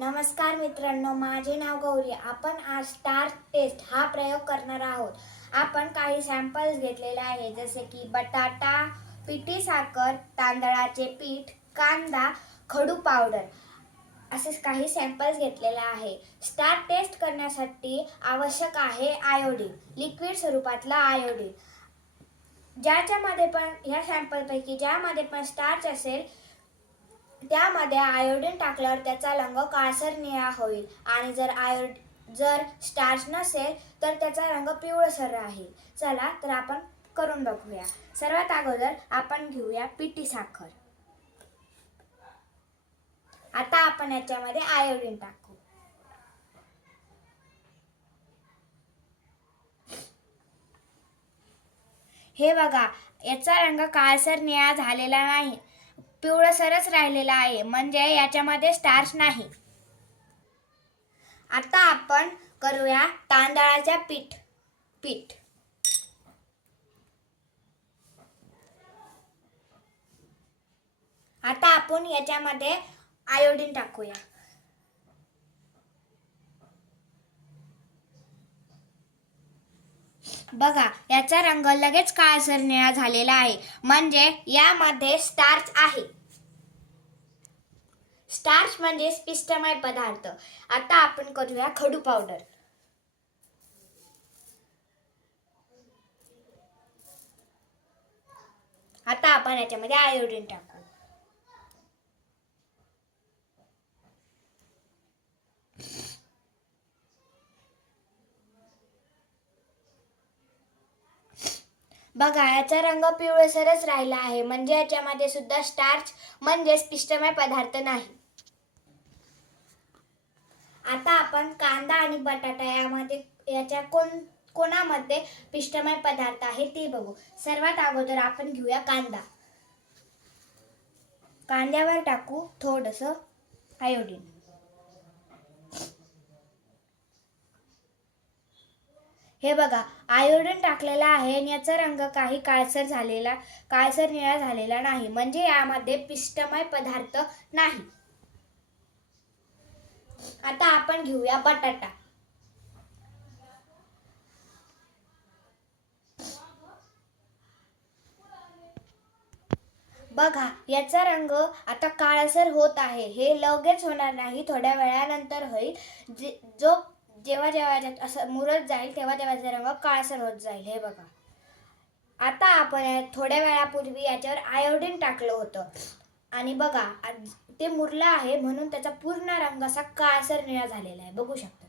नमस्कार मित्रांनो माझे नाव गौरी. आपण आज स्टार टेस्ट हा प्रयोग करणार आहोत. आपण काही सॅम्पल्स घेतलेले आहे जसे की बटाटा पिठी साखर तांदळाचे पीठ कांदा खडू पावडर. असे काही सॅम्पल्स घेतलेले आहे. स्टार टेस्ट करण्यासाठी आवश्यक आहे आयोडीन लिक्विड स्वरूपातला आयोडीन. ज्याच्यामध्ये पण ह्या सॅम्पलपैकी ज्यामध्ये पण स्टार्च असेल त्यामध्ये आयोडीन टाकल्यावर त्याचा रंग काळसर निळा होईल. आणि जर आयो जर स्टार्च नसेल तर त्याचा रंग पिवळसर राहील. चला तर आपण करून बघूया. सर्वात अगोदर आपण घेऊया पिठी साखर. आता आपण याच्यामध्ये आयोडीन टाकू. हे बघा याचा रंग काळसर निळा झालेला नाही. पिवळसरच राहिलेला आहे. म्हणजे याच्यामध्ये स्टार्च नाही. आता आपण करूया तांदळाच्या पीठ पीठ. आता आपण याच्यामध्ये आयोडीन टाकूया. बघा याचा रंग लगेच काळसर निळा झालेला आहे. म्हणजे यामध्ये स्टार्च आहे. स्टार्च म्हणजे पिष्टमय पदार्थ. आता आपण करूया खडू पावडर आता आपण याच्यामध्ये आयोडीन टाकू. बघा याचा रंग पिवळसरच राहिला आहे. म्हणजे याच्यामध्ये सुद्धा स्टार्च म्हणजेच पिष्टमय पदार्थ नाही. आता आपण कांदा आणि बटाटा यामध्ये याच्या कोण कोणामध्ये पिष्टमय पदार्थ आहे ते बघू. सर्वात अगोदर आपण घेऊया कांदा. कांद्यावर टाकू थोडस आयोडीन हे बघा आयोडीन टाकलेला आहे आणि याचा रंग काही काळसर झालेला काळसर निळा झालेला नाही. म्हणजे यामध्ये पिष्टमय पदार्थ नाही. आता आपण घेऊया बटाटा. बघा याचा रंग आता काळसर होत आहे. हे लगेच होणार नाही थोड्या वेळानंतर होईल. जे जो जेव्हा जेव्हा याच्यात असं मुरत जाईल तेव्हा तेव्हा त्याचा रंग काळसर होत जाईल. हे बघा. आता आपण या- थोड्या वेळापूर्वी याच्यावर आयोडीन टाकलं होतं. आणि बघा ते मुरलं आहे म्हणून त्याचा पूर्ण रंग असा काळसर निळा झालेला आहे. बघू शकता.